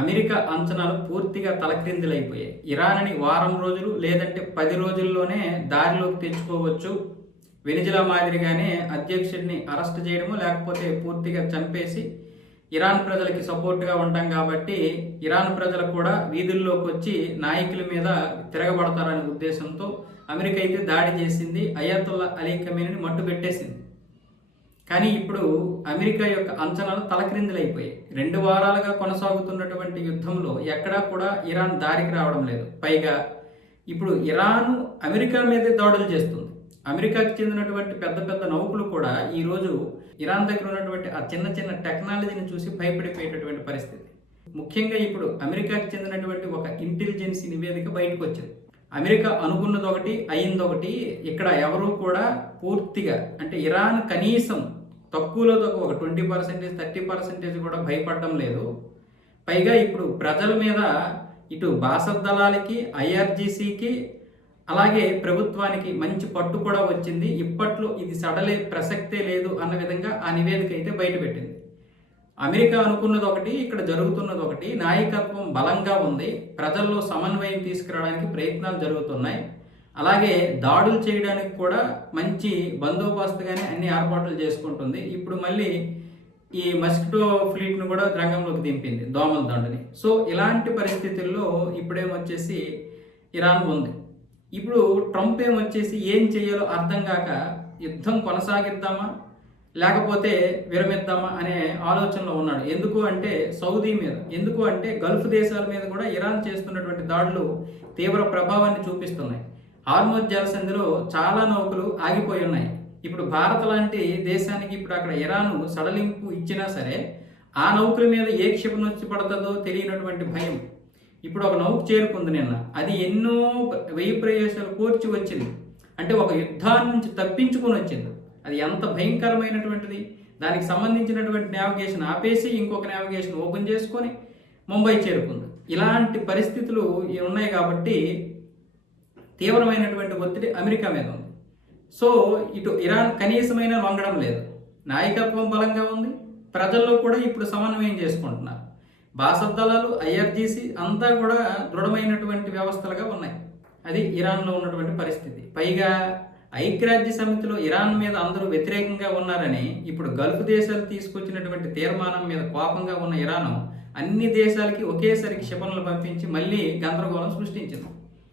America అంచనాలు పూర్తిగా తలక్రిందులైపోయాయి. ఇరాన్ని వారం రోజులు లేదంటే 10 రోజుల్లోనే దారిలోకి తెచ్చుకోవచ్చు. వెనిజులా మాదిరిగానే అధ్యక్షుడిని అరెస్ట్ చేయడము, లేకపోతే పూర్తిగా చంపేసి ఇరాన్ ప్రజలకి సపోర్ట్గా ఉంటాం కాబట్టి ఇరాన్ ప్రజలు కూడా వీధుల్లోకి వచ్చి నాయకుల మీద తిరగబడతారనే ఉద్దేశంతో అమెరికా అయితే దాడి చేసింది. అయాతుల్లా అలీ ఖమేనీని మట్టుబెట్టేసింది. కానీ ఇప్పుడు అమెరికా యొక్క అంచనాలు తలక్రిందులైపోయాయి. 2 వారాలుగా కొనసాగుతున్నటువంటి యుద్ధంలో ఎక్కడా కూడా ఇరాన్ దారికి రావడం లేదు. పైగా ఇప్పుడు ఇరాన్ అమెరికా మీదే దాడులు చేస్తుంది. అమెరికాకి చెందినటువంటి పెద్ద పెద్ద నౌకలు కూడా ఈరోజు ఇరాన్ దగ్గర ఉన్నటువంటి ఆ చిన్న చిన్న టెక్నాలజీని చూసి భయపడిపోయేటటువంటి పరిస్థితి. ముఖ్యంగా ఇప్పుడు అమెరికాకి చెందినటువంటి ఒక ఇంటెలిజెన్సీ నివేదిక బయటకు వచ్చింది. అమెరికా అనుకున్నది ఒకటి, అయింది ఒకటి. ఇక్కడ ఎవరు కూడా పూర్తిగా అంటే ఇరాన్ కనీసం తక్కువలో తక్కువ ఒక 20%, 30% కూడా భయపడడం లేదు. పైగా ఇప్పుడు ప్రజల మీద ఇటు బాసత్ దళాలకి, ఐఆర్జీసీకి, అలాగే ప్రభుత్వానికి మంచి పట్టు కూడా వచ్చింది. ఇప్పట్లో ఇది సడలే ప్రసక్తే లేదు అన్న విధంగా ఆ నివేదిక అయితే బయటపెట్టింది. అమెరికా అనుకున్నది ఒకటి, ఇక్కడ జరుగుతున్నది ఒకటి. నాయకత్వం బలంగా ఉంది. ప్రజల్లో సమన్వయం తీసుకురావడానికి ప్రయత్నాలు జరుగుతున్నాయి. అలాగే దాడులు చేయడానికి కూడా మంచి బందోబస్తుగానే అన్ని ఏర్పాట్లు చేసుకుంటుంది. ఇప్పుడు మళ్ళీ ఈ మస్కిటో ఫ్లీట్ను కూడా రంగంలోకి దింపింది, దోమల దండుని. సో ఇలాంటి పరిస్థితుల్లో ఇప్పుడేమొచ్చేసి ఇరాన్ ఉంది. ఇప్పుడు ట్రంప్ ఏమొచ్చేసి ఏం చేయాలో అర్థం కాక యుద్ధం కొనసాగిద్దామా లేకపోతే విరమిద్దామా అనే ఆలోచనలో ఉన్నాడు. ఎందుకు అంటే సౌదీ మీద, ఎందుకు అంటే గల్ఫ్ దేశాల మీద కూడా ఇరాన్ చేస్తున్నటువంటి దాడులు తీవ్ర ప్రభావాన్ని చూపిస్తున్నాయి. హార్మోజ్ జలసంధిలో చాలా నౌకలు ఆగిపోయి ఉన్నాయి. ఇప్పుడు భారత్ లాంటి దేశానికి ఇప్పుడు అక్కడ ఇరాన్ సడలింపు ఇచ్చినా సరే ఆ నౌకల మీద ఏ క్షిపణి వచ్చి పడుతుందో తెలియనటువంటి భయం. ఇప్పుడు ఒక నౌక చేరుకుంది నిన్న, అది ఎన్నో 1000 ప్రదేశాలు కోర్చి వచ్చింది. అంటే ఒక యుద్ధాన్ని నుంచి తప్పించుకొని వచ్చింది. అది ఎంత భయంకరమైనటువంటిది. దానికి సంబంధించినటువంటి నావిగేషన్ ఆపేసి ఇంకొక నావిగేషన్ ఓపెన్ చేసుకొని ముంబై చేరుకుంది. ఇలాంటి పరిస్థితులు ఉన్నాయి కాబట్టి తీవ్రమైనటువంటి ఒత్తిడి అమెరికా మీద ఉంది. సో ఇటు ఇరాన్ కనీసమైన లొంగడం లేదు. నాయకత్వం బలంగా ఉంది. ప్రజల్లో కూడా ఇప్పుడు సమన్వయం చేసుకుంటున్నారు. బాసత్ దళాలు, ఐఆర్జీసీ అంతా కూడా దృఢమైనటువంటి వ్యవస్థలుగా ఉన్నాయి. అది ఇరాన్లో ఉన్నటువంటి పరిస్థితి. పైగా ఐక్యరాజ్య సమితిలో ఇరాన్ మీద అందరూ వ్యతిరేకంగా ఉన్నారని ఇప్పుడు గల్ఫ్ దేశాలు తీసుకొచ్చినటువంటి తీర్మానం మీద కోపంగా ఉన్న ఇరాన్ అన్ని దేశాలకి ఒకేసారి క్షిపణులు పంపించి మళ్ళీ గందరగోళం సృష్టించింది.